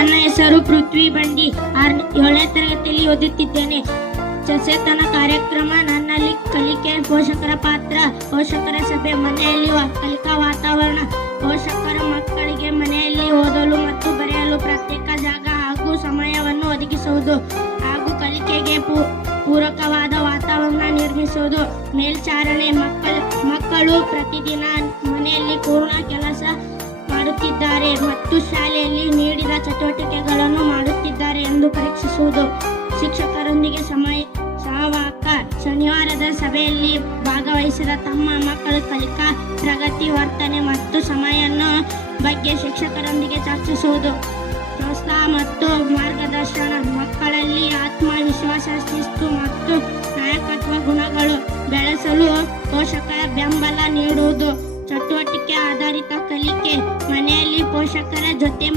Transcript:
ನನ್ನ ಹೆಸರು ಪೃಥ್ವಿ ಬಂಡಿ. 7ನೇ ತರಗತಿಯಲ್ಲಿ ಓದುತ್ತಿದ್ದೇನೆ. ಸಚೇತನ ಕಾರ್ಯಕ್ರಮ, ನನ್ನಲ್ಲಿ ಕಲಿಕೆ, ಪೋಷಕರ ಪಾತ್ರ, ಪೋಷಕರ ಸಭೆ, ಮನೆಯಲ್ಲಿ ಕಲಿಕಾ ವಾತಾವರಣ, ಪೋಷಕರ ಮಕ್ಕಳಿಗೆ ಮನೆಯಲ್ಲಿ ಓದಲು ಮತ್ತು ಬರೆಯಲು ಪ್ರತ್ಯೇಕ ಜಾಗ ಹಾಗೂ ಸಮಯವನ್ನು ಒದಗಿಸುವುದು ಹಾಗೂ ಕಲಿಕೆಗೆ ಪೂರಕವಾದ ವಾತಾವರಣ ನಿರ್ಮಿಸುವುದು. ಮೇಲ್ಚಾರಣೆ, ಮಕ್ಕಳು ಪ್ರತಿದಿನ ಮನೆಯಲ್ಲಿ ಪೂರ್ಣ ಕೆಲಸ ಮಾಡುತ್ತಿದ್ದಾರೆ ಮತ್ತು ಶಾಲೆಯಲ್ಲಿ ನೀಡಿದ ಚಟುವಟಿಕೆಗಳನ್ನು ಮಾಡುತ್ತಿದ್ದಾರೆ ಎಂದು ಪರೀಕ್ಷಿಸುವುದು. ಶಿಕ್ಷಕರೊಂದಿಗೆ ಸಹವಾಕ, ಶನಿವಾರದ ಸಭೆಯಲ್ಲಿ ಭಾಗವಹಿಸಿದ ತಮ್ಮ ಮಕ್ಕಳ ಕಲಿಕಾ ಪ್ರಗತಿ, ವರ್ತನೆ ಮತ್ತು ಸಮಯವನ್ನು ಬಗ್ಗೆ ಶಿಕ್ಷಕರೊಂದಿಗೆ ಚರ್ಚಿಸುವುದು. ಪ್ರೋತ್ಸಾಹ ಮತ್ತು ಮಾರ್ಗದರ್ಶನ, ಮಕ್ಕಳಲ್ಲಿ ಆತ್ಮವಿಶ್ವಾಸ, ಶಿಸ್ತು ಮತ್ತು ನಾಯಕತ್ವ ಗುಣಗಳು ಬೆಳೆಸಲು ಪೋಷಕರ ಬೆಂಬಲ ನೀಡುವುದು. ಚಟುವಟಿಕೆ ಆಧಾರಿತ ಕಲಿಕೆ, ಮನೆಯಲ್ಲಿ ಪೋಷಕರ ಜೊತೆ